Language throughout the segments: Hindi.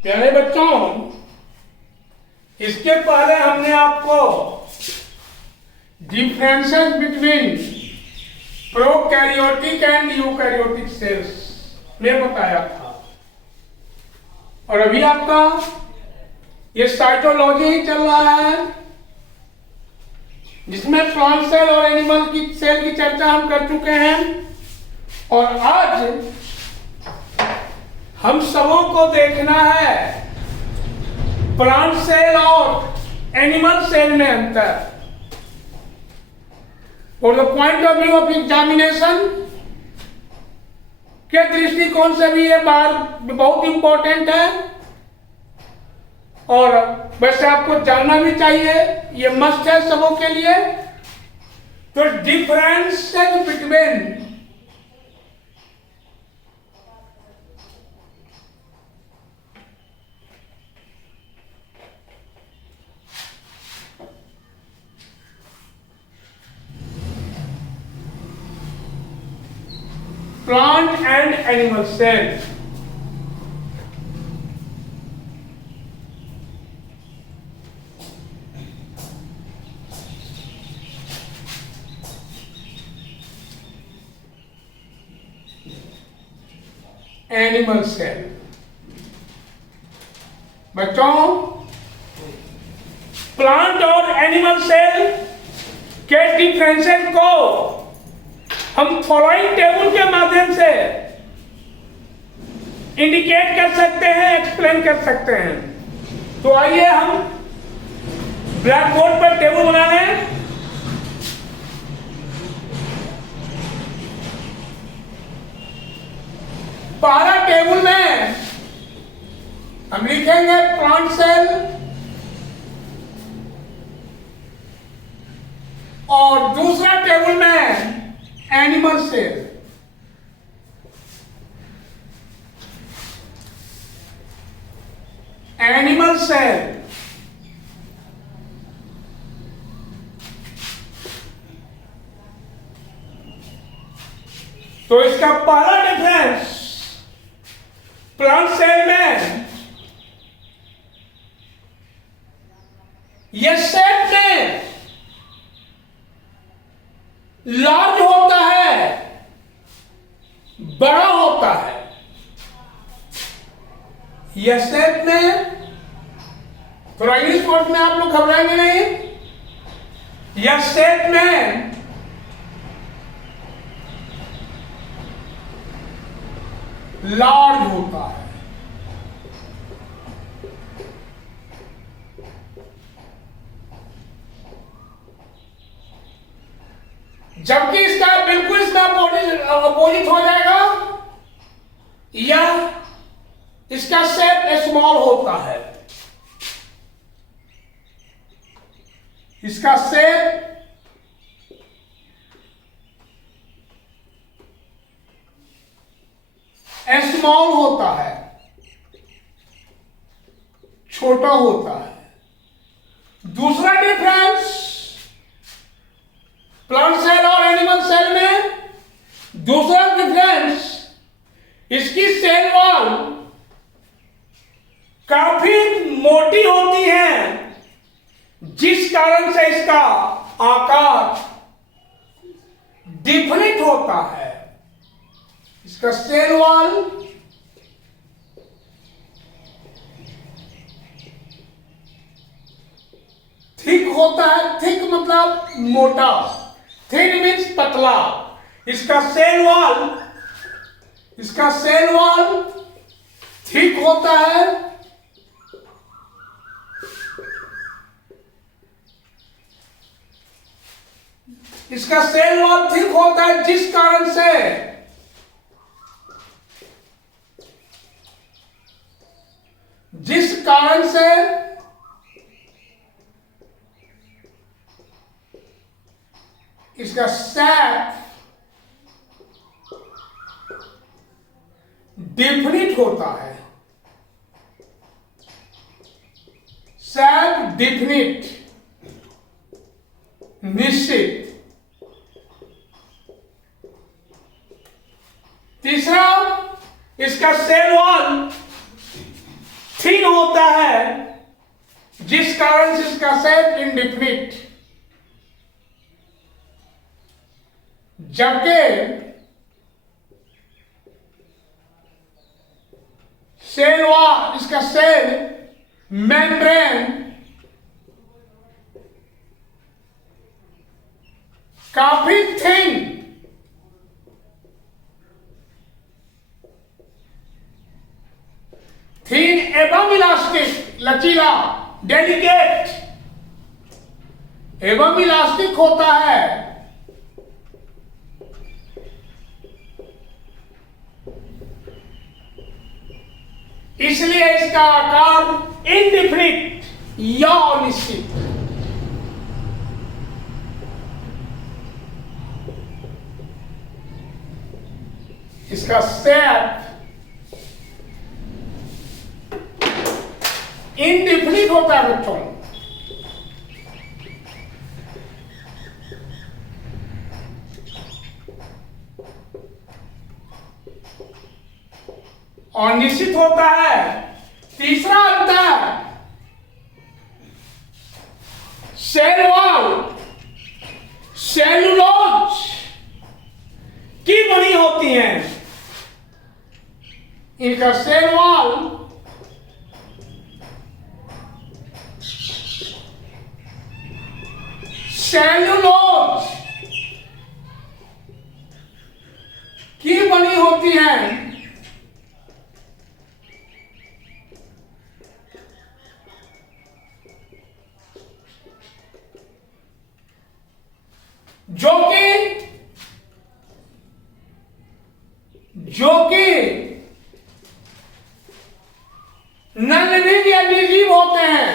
प्यारे बच्चों, इसके पहले हमने आपको differences between prokaryotic and eukaryotic cells में बताया था। और अभी आपका ये साइटोलॉजी ही चल रहा है, जिसमें प्लांट सेल और एनिमल की सेल की चर्चा हम कर चुके हैं। और आज हम सबों को देखना है प्लांट सेल और एनिमल सेल में अंतर। और the point of view of examination के दृष्टिकोण से भी ये बात बहुत इंपॉर्टेंट है, और वैसे आपको जानना भी चाहिए, ये मस्ट है सबों के लिए। तो difference between plant and animal cell. Animal cell. बच्चों, प्लांट और एनिमल सेल के डिफरेंसेस को हम फॉलोइंग टेबल के माध्यम से इंडिकेट कर सकते हैं, एक्सप्लेन कर सकते हैं। तो आइए हम ब्लैक बोर्ड पर टेबल बना लें। पहला टेबल में हम लिखेंगे प्लांट सेल, और दूसरा टेबल में एनिमल सेल। एनिमल सेल तो इसका पहला डिफरेंस प्लांट सेल में यह सेट में लार्ज होता है, बड़ा होता है। यह सेट में, थोड़ा इंग्लिश वर्ड में आप लोग घबराएंगे नहीं, यह सेट में लार्ज होता है। जबकि इसका बिल्कुल इसका अपोजिट हो जाएगा, या इसका शेप स्मॉल होता है। इसका शेप स्मॉल होता है, छोटा होता है। दूसरा डिफरेंस प्लांट सेल और एनिमल सेल में, दूसरा डिफरेंस, इसकी सेल वॉल काफी मोटी होती है, जिस कारण से इसका आकार डिफरेंट होता है। इसका सेल वॉल थिक होता है, थिक मतलब मोटा, थिन मीन्स पतला। इसका सेल वॉल थिक होता है। इसका सेल वॉल थिक होता है, जिस कारण से इसका सैप डिफिनिट होता है। सैप डिफिनिट, निश्चित। तीसरा, इसका सेल वॉल थिक होता है, जिस कारण से इसका सेल इंडिफिनिट। जबकि सेल वॉल, इसका सेल मेम्ब्रेन काफी थिन, एवं इलास्टिक, लचीला, डेलिकेट एवं इलास्टिक होता है। इसलिए इसका आकार इनडिफिनिट या अनिश्चित। इसका शेप इनडिफिनिट होता है बच्चों। और निश्चित होता है। तीसरा अंतर, सेल वॉल सेलुलोज की बनी होती हैं। इनका सेल वॉल सेलुलोज की बनी होती है, जो कि नॉन लिविंग या निर्जीव होते हैं।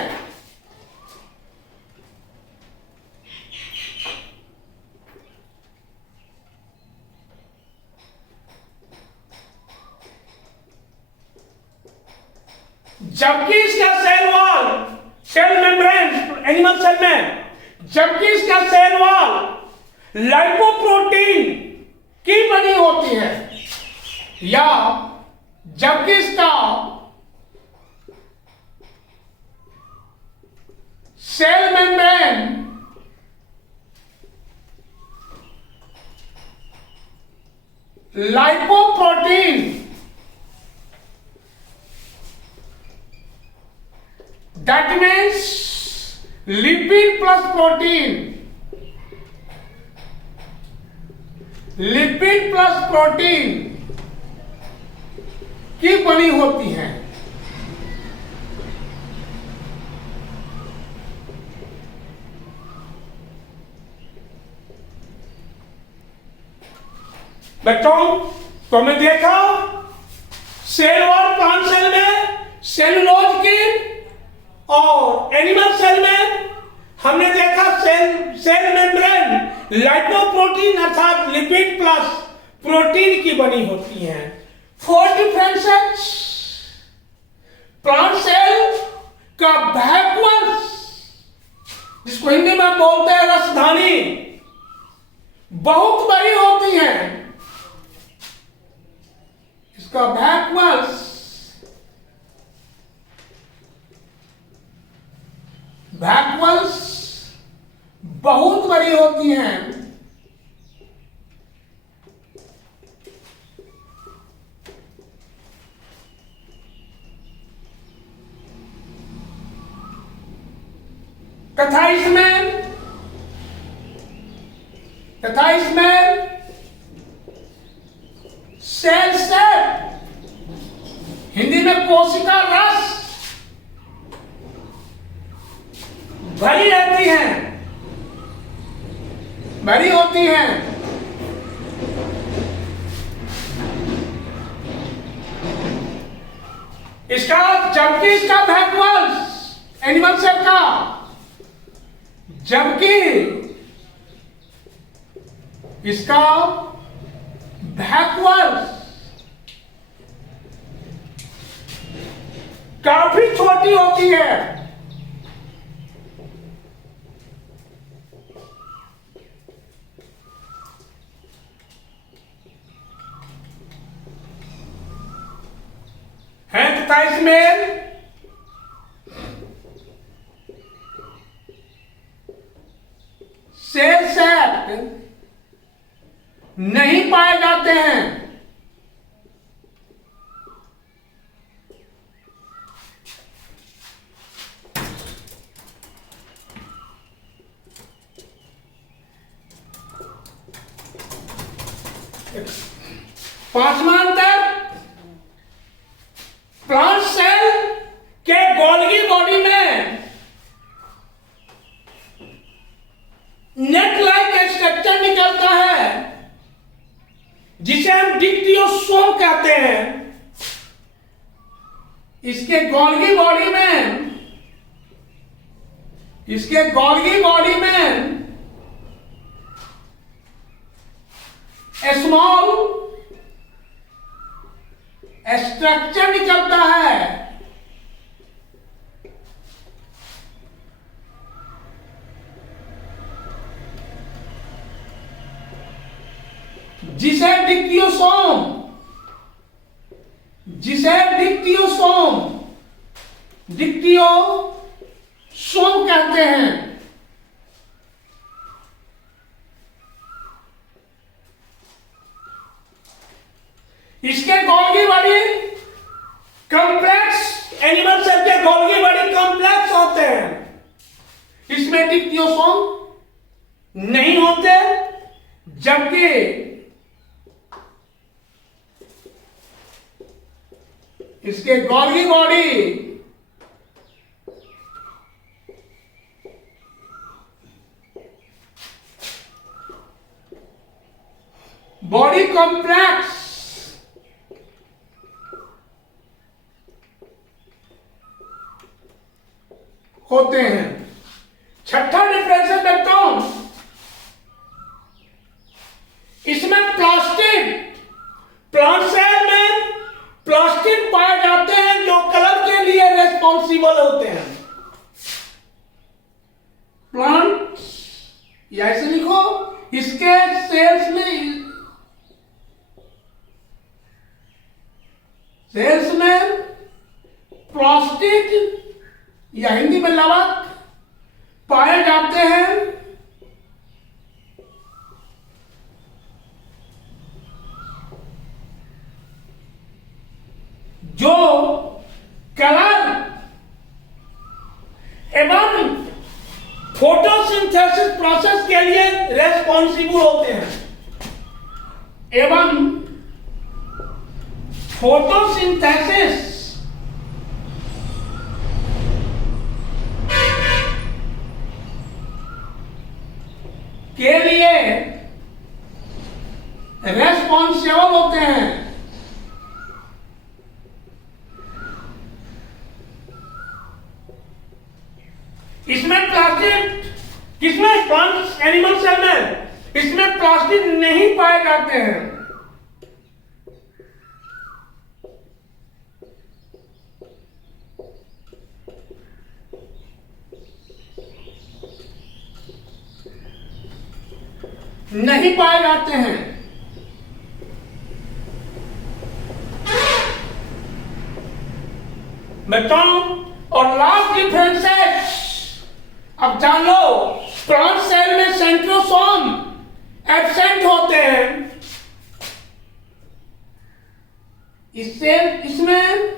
जबकि इसका cell wall, cell membrane animal cell में, जबकि इसका सेल वॉल लाइपोप्रोटीन की बनी होती है, या जबकि इसका cell membrane lipoprotein, that means lipid plus protein, lipid plus protein की बनी होती है। बच्चों, तो हमने देखा सेल और प्लांट सेल में सेलुलोज की, और एनिमल सेल में हमने देखा सेल मेम्ब्रेन लाइपोप्रोटीन अर्थात लिपिड प्लस प्रोटीन की बनी होती हैं। 4 डिफरेंसेस। प्लांट सेल का वैक्यूल्स, जिसको हिंदी में बोलते हैं रसधानी, बहुत बड़ी होती हैं। इसका वैक्यूल्स बहुत बड़ी होती हैं। तथा इसमें सेल सेप, हिंदी में कोशिका रस, भरी रहती हैं, भरी होती हैं। इसका, जबकि इसका वैक्यूल्स एनिमल सेल का, जबकि इसका वैक्यूल्स काफी छोटी होती है। तथा इसमें हैं। पांचवा अंतर, प्लांट सेल के गोल्गी बॉडी में नेट लाइक स्ट्रक्चर निकलता है जिसे हम डिक्टियोसोम कहते हैं। इसके गोल्गी बॉडी में स्मॉल स्ट्रक्चर निकलता है जिसे डिक्टियोसोम कहते हैं। इसके Golgi body complex, animal cell के गोल्गी बॉडी कॉम्प्लेक्स होते हैं। इसमें डिक्टियोसोम नहीं होते, जबकि इसके गोल्गी बॉडी कॉम्प्लेक्स होते हैं। छठा डिफरेंस देखता हूं, इसमें प्लांट सेल में प्लास्टिड पाए जाते हैं जो कलर के लिए रेस्पॉन्सिबल होते हैं। प्लांट, या ऐसे लिखो, इसके सेल्स में प्लास्टिड या हिंदी में लवक पाए जाते हैं जो कलर एवं फोटोसिंथेसिस प्रोसेस के लिए रेस्पॉन्सिबल होते हैं। एवं फोटोसिंथेसिस के लिए रेस्पॉन्सिबल होते हैं। इसमें प्लास्टिक, किसमें? प्लांट एनिमल सेल में इसमें प्लास्टिक नहीं पाए जाते हैं। नहीं पाए जाते हैं। बताऊं, और लास्ट डिफरेंसेस अब जान लो। प्लांट सेल में सेंट्रोसोम एब्सेंट होते हैं। इसमें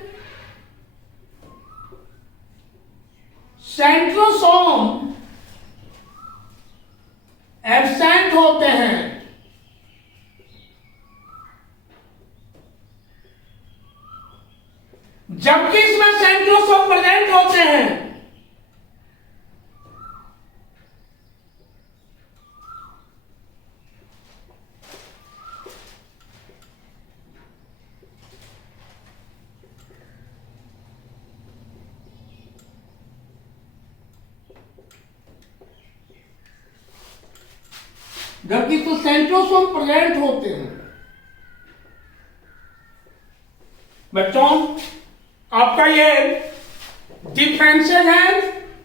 सेंट्रोसोम एब्सेंट होते हैं, जबकि इसमें सेंट्रोसोम प्रेजेंट होते हैं। जबकि तो सेंट्रोसोम प्रेजेंट होते हैं। बच्चों, आपका ये डिफरेंसेस है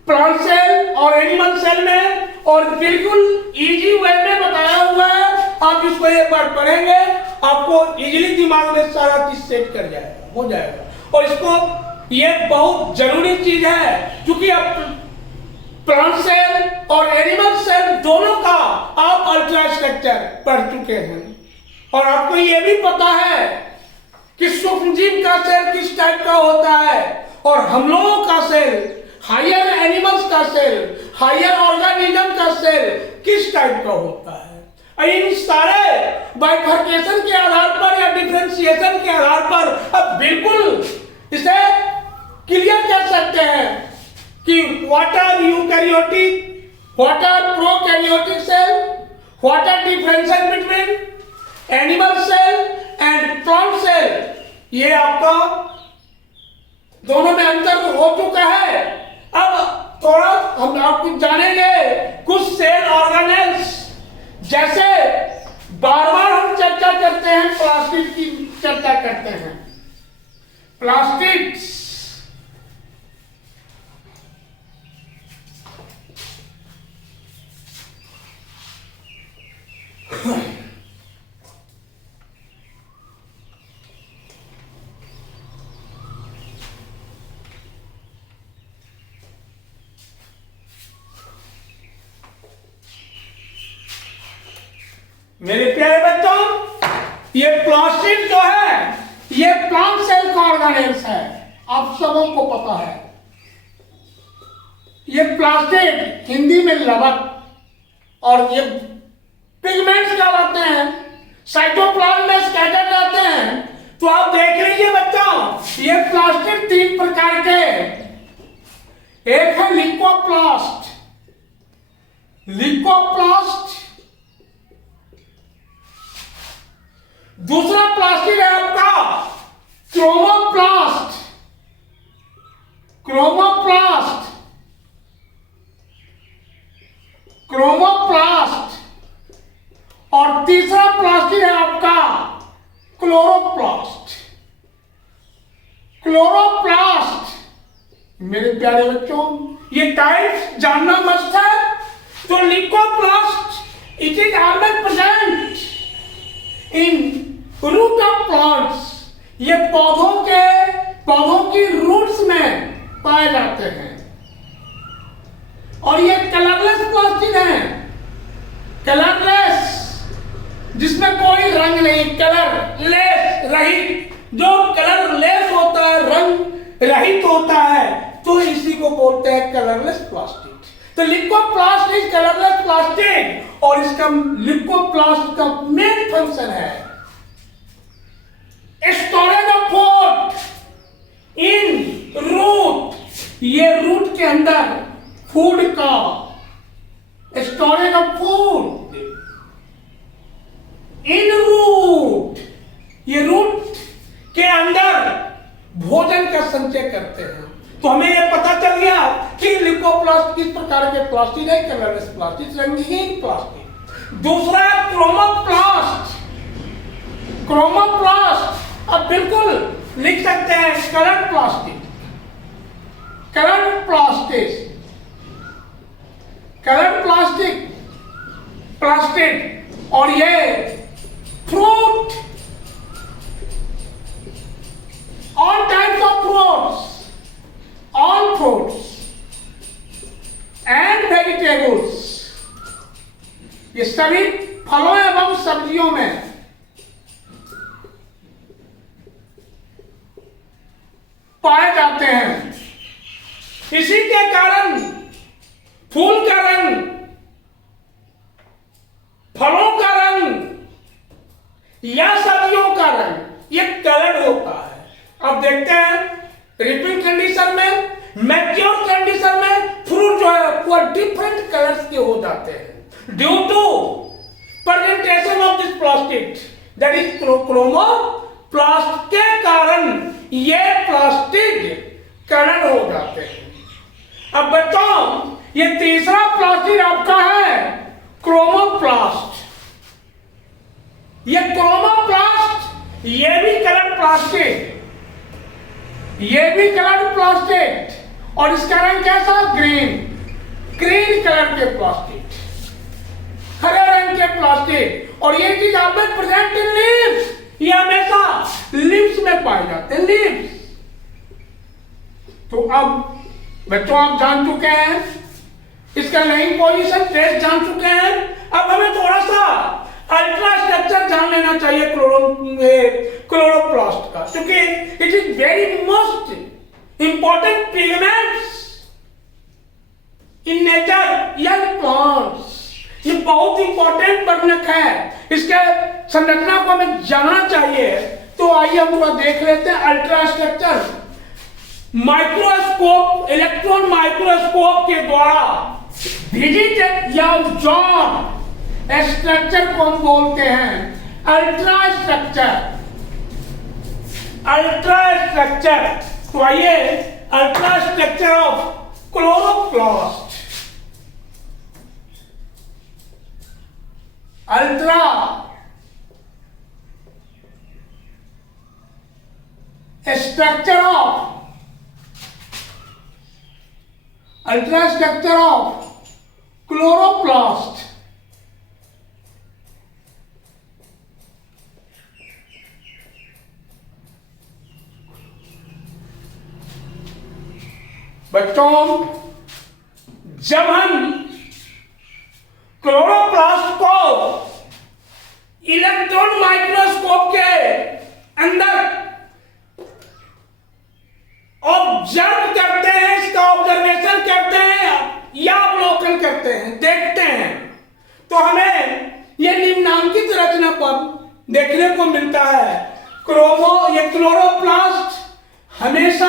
प्लांट सेल और एनिमल सेल में, और बिल्कुल इजी वे में बताया हुआ है। आप इसको एक बार पढ़ेंगे, आपको इजीली दिमाग में सारा चीज सेट कर जाएगा, हो जाएगा। और इसको, ये बहुत जरूरी चीज है, क्योंकि आप प्लांट सेल और एनिमल सेल दोनों का आप अल्ट्रा स्ट्रक्चर पढ़ चुके हैं। और आपको ये भी पता है कि सूक्ष्मजीव का सेल किस टाइप का होता है और हम लोगों का सेल, हायर एनिमल्स का सेल, हायर ऑर्गेनिज्म का सेल किस टाइप का होता है। इन सारे बाइफर्केशन के आधार पर या डिफरेंशिएशन के आधार पर अब बिल्कुल इसे क्लियर कर सकते हैं कि what are eukaryotic, what are prokaryotic cell, what are differentiation between animal cell and plant cell. ये आपका दोनों में अंतर हो चुका है। अब थोड़ा हम आपको जानेंगे कुछ सेल ऑर्गेनेल्स, जैसे बार बार हम चर्चा करते हैं, प्लास्टिड की चर्चा करते हैं। प्लास्टिड्स मेरे प्यारे बच्चों, ये प्लास्टिड जो है ये प्लांट सेल का ऑर्गेनेल्स है, आप सबों को पता है। ये प्लास्टिड हिंदी में लवक और ये पिगमेंट्स कहलाते हैं, साइटोप्लाज्म में स्कैटर्ड रहते हैं। तो आप देख लीजिए बच्चों, ये प्लास्टिड तीन प्रकार के, एक है लिकोप्लास्ट, लिकोप्लास्ट, दूसरा प्लास्टिड है आपका क्रोमोप्लास्ट, क्रोमोप्लास्ट, क्रोमोप्लास्ट, और तीसरा प्लास्टिड है आपका क्लोरोप्लास्ट, क्लोरोप्लास्ट। मेरे प्यारे बच्चों, ये टाइप्स जानना मस्त है। तो leucoplast it is always present in root of plants, ये पौधों की रूट्स में पाए जाते हैं। और ये कलरलेस प्लास्टिड है, कलरलेस, जिसमें कोई रंग नहीं, कलरलेस रहित। जो कलरलेस होता है, रंग रहित होता है, तो इसी को बोलते हैं कलरलेस प्लास्टिड। तो लिकोप्लास्ट इज कलरलेस प्लास्टिड और इसका लिकोप्लास्ट का मेन फंक्शन है storage of food in root. ये रूट के अंदर फूड का storage of food in root, ये रूट के अंदर भोजन का संचय करते हैं। तो हमें यह पता चल गया कि लिकोप्लास्ट किस प्रकार के प्लास्टिड है, कलरलेस प्लास्टिड, रंगहीन प्लास्टिड। दूसरा क्रोमोप्लास्ट, क्रोमोप्लास्ट अब बिल्कुल लिख सकते हैं coloured plastid, coloured plastid, coloured plastic, plastid. और ये fruit, all types of fruits, all fruits and vegetables, ये सभी फलों एवं सब्जियों में पाए जाते हैं। इसी के कारण फूल का रंग, फलों का रंग या सब्जियों का रंग ये कलर होता है। अब देखते हैं रिपिंग कंडीशन में, मैच्योर कंडीशन में फ्रूट जो है वो डिफरेंट कलर्स के हो जाते हैं due to presentation of this plastid, that is chromoplast के कारण ये प्लास्टिड कलर हो जाते हैं। अब बच्चों, ये तीसरा प्लास्टिड आपका है क्रोमोप्लास्ट। ये क्रोमोप्लास्ट ये भी कलर प्लास्टिड, ये भी कलर प्लास्टिड, और इसका रंग कैसा, ग्रीन, ग्रीन कलर के प्लास्टिड, हरे रंग के प्लास्टिड। और ये चीज आप में प्रेजेंट इन लीव्स, ये हमेशा लीव्स में पाए जाते हैं, लीव्स। तो अब बच्चों आप जान चुके हैं इसका लाइंग पोजीशन, ट्रेस जान चुके हैं। अब हमें थोड़ा सा अल्ट्रा स्ट्रक्चर जान लेना चाहिए क्लोरोप्लास्ट का, क्योंकि it is very most important pigments in nature या प्लांट्स। ये बहुत इंपॉर्टेंट वर्णक है, इसके संरचना को हमें जानना चाहिए। तो आइए हम थोड़ा देख लेते हैं ultra structure. Microscope, electron microscope के द्वारा विजिट या ऑब्जर्व स्ट्रक्चर को हम बोलते हैं अल्ट्रा स्ट्रक्चर। अल्ट्रा स्ट्रक्चर, तो आइए ultra structure of chloroplast. Ultra structure of chloroplast. बच्चों, जब हम क्लोरोप्लास्ट को इलेक्ट्रॉन माइक्रोस्कोप के अंदर ऑब्जर्व करते हैं, इसका ऑब्जर्वेशन करते हैं या अवलोकन करते हैं, देखते हैं, तो हमें यह निम्नांकित रचना पर देखने को मिलता है। ये क्लोरोप्लास्ट हमेशा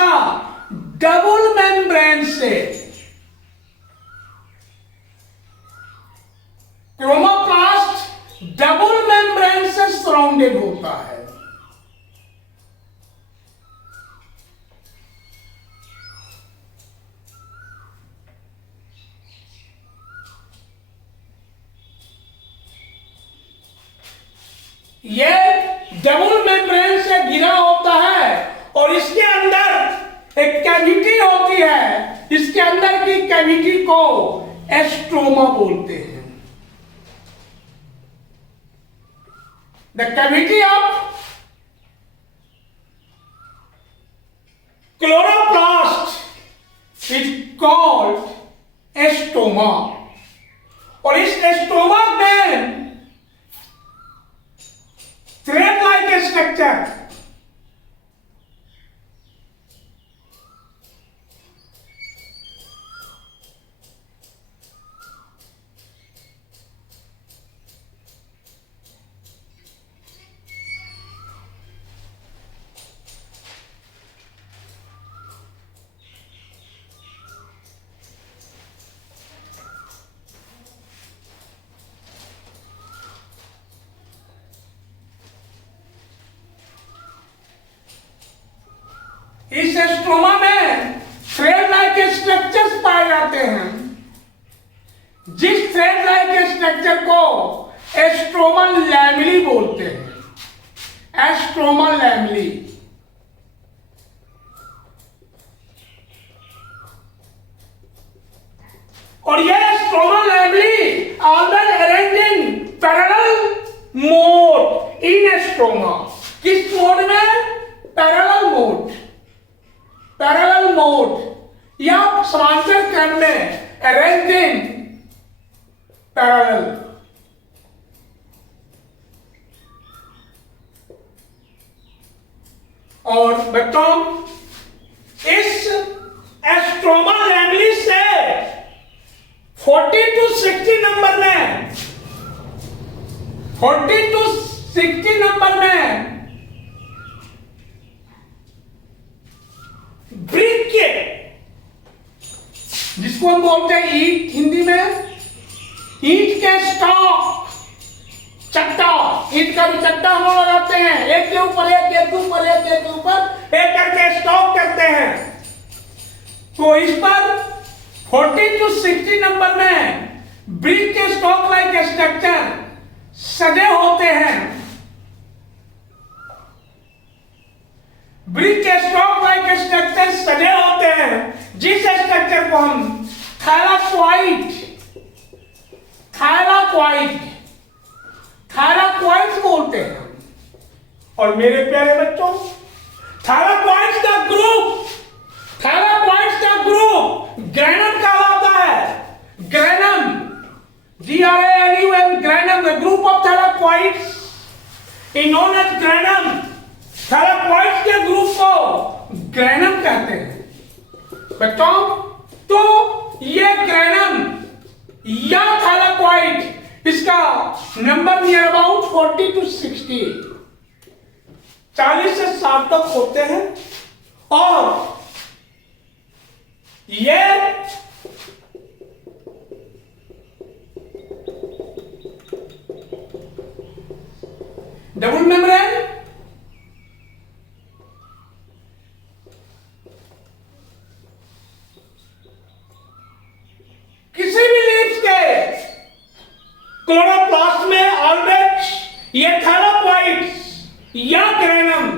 डबल मेम्ब्रेन से, क्लोरोप्लास्ट डबल मेम्ब्रेन से सराउंडेड होता है। ये डबल मेम्ब्रेन से घिरा होता है और इसके अंदर एक कैविटी होती है। इसके अंदर की कैविटी को एस्ट्रोमा बोलते हैं। The cavity of chloroplast is called stroma. और इस एस्ट्रोमा में थ्रेड लाइक स्ट्रक्चर, इस एस्ट्रोमा में थ्रेड लाइक स्ट्रक्चर्स पाए जाते हैं। जिस थ्रेड लाइक स्ट्रक्चर को एस्ट्रोमा लैमेली बोलते हैं। Stroma lamellae. और यह stroma lamellae always arranged in parallel mode in stroma. किस मोड में? Parallel mode. पैरेलल मोड या समांतर क्रम में, अरेंज्ड इन पैरेलल। और बच्चों, इस एस्ट्रोमा लैमेली से 40 to 60 नंबर में, 40 to 60 नंबर में ब्रिक के, जिसको हम बोलते हैं ईट, हिंदी में ईट के स्टॉक, चट्टा, ईट का भी चट्टा हम लोग लगाते हैं, एक के ऊपर एक, एक के ऊपर एक, एक के ऊपर एक करके स्टॉक करते हैं। तो इस पर 40 to 60 नंबर में ब्रिक के स्टॉक लाइक स्ट्रक्चर सजे होते हैं। ब्रिक के स्टॉक लाइक स्ट्रक्चर सजे होते हैं, जिस स्ट्रक्चर को हम थायलाक्वाइट बोलते हैं। और मेरे प्यारे बच्चों, थायलाक्वाइट्स का ग्रुप ग्रैनम कहलाता है। Granum, GRANUM, granum, the group of thylakoid बच्चों, तो ये ग्रेनम या थैलाकोइड, इसका नंबर नियर अबाउट 40 to 60, 40 से 60 तक होते हैं। और ये डबल मेम्ब्रेन किसी भी लीव्स के क्लोरोप्लास्ट में ऑलवेज ये थैलाकोइड्स या ग्रेनम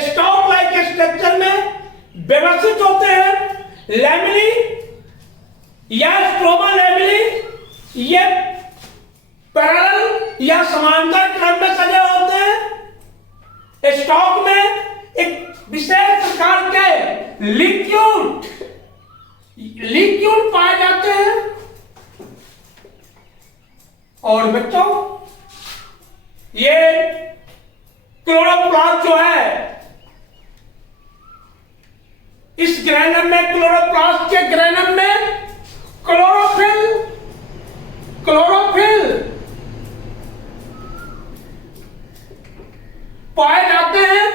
स्टॉक लाइक स्ट्रक्चर में व्यवस्थित होते हैं। लैमेली या स्ट्रोमा लैमेली ये पैरेलल या समांतर क्रम में सजे होते हैं। स्टॉक में एक विशेष प्रकार के लिक्यूड पाए जाते हैं। और बच्चों, ये क्लोरोप्लास्ट जो है, इस ग्रेनम में, क्लोरोप्लास्ट के ग्रेनम में क्लोरोफिल पाए जाते हैं।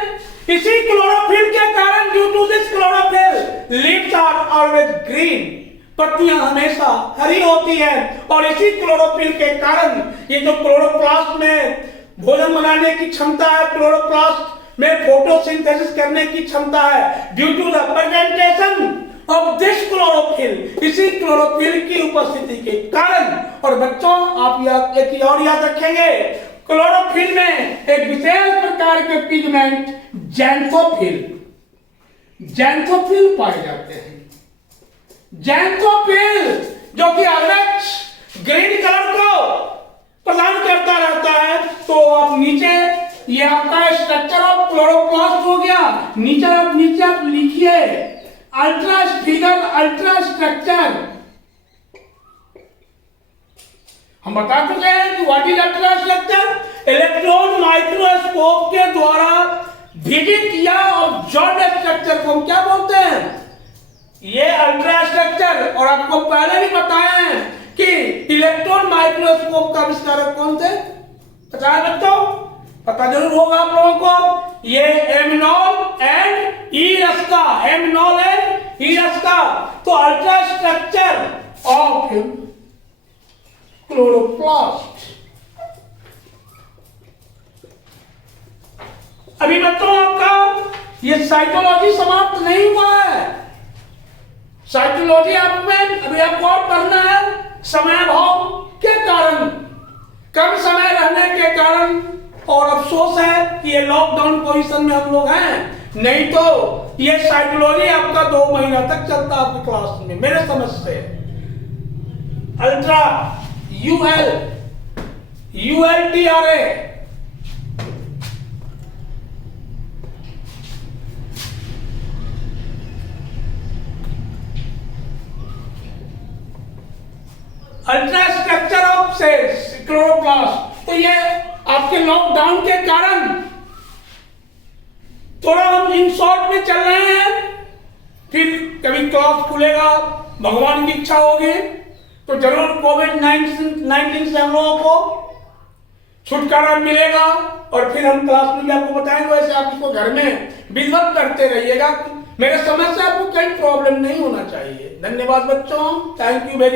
इसी क्लोरोफिल के कारण, due to this chlorophyll, leaves are always green, पत्तियां हमेशा हरी होती है। और इसी क्लोरोफिल के कारण ये जो क्लोरोप्लास्ट में भोजन बनाने की क्षमता है, क्लोरोप्लास्ट में फोटोसिंथेसिस करने की क्षमता है, due to the presentation of this chlorophyll, इसी क्लोरोफिल की उपस्थिति के कारण। और बच्चों, आप एक और याद रखेंगे, क्लोरोफिल में एक विशेष प्रकार के पिगमेंट जैंथोफिल पाए जाते हैं। जैंथोफिल जो कि ऑलवेज ग्रीन कलर को प्रदान करता रहता है। तो आप नीचे, ये आपका स्ट्रक्चर ऑफ क्लोरोप्लास्ट हो गया। नीचे आप लिखिए अल्ट्रा स्ट्रक्चर। हम बता चुके हैं कि what is ultra structure. Electron microscope के द्वारा विजिट या ऑब्जर्व स्ट्रक्चर को हम क्या बोलते हैं? ये अल्ट्रा स्ट्रक्चर। और आपको पहले भी बताया है कि इलेक्ट्रॉन माइक्रोस्कोप का आविष्कारक कौन थे? पता है बच्चों? पता जरूर होगा आप लोगों को। ये एमनॉल एंड ईरस्का। तो अल्ट्रा स्ट्रक्चर ऑफ क्लोरोप्लास्ट। अभी बच्चों, आपका ये साइटोलॉजी समाप्त नहीं हुआ है। साइटोलॉजी अभी आपको और पढ़ना है। समयाभाव के कारण, कम समय रहने के कारण, और अफसोस है कि ये लॉकडाउन पोजीशन में हम लोग हैं, नहीं तो ये साइकोलॉजी आपका 2 महीना तक चलता आपकी क्लास में, मेरे समझ से। Ultra ULTRA ultra structure of cells chloroplast. तो ये आपके लॉकडाउन के कारण थोड़ा हम इन शॉर्ट में चल रहे हैं। फिर कभी क्लास खुलेगा, भगवान की इच्छा होगी तो जरूर कोविड-19 से हम लोगों को छुटकारा मिलेगा। और फिर हम क्लास में भी आपको बताएंगे। वैसे आप इसको घर में विधिवत करते रहिएगा। मेरे समझ से आपको कहीं प्रॉब्लम नहीं होना चाहिए। धन्यवाद बच्चों, थैंक यू वेरी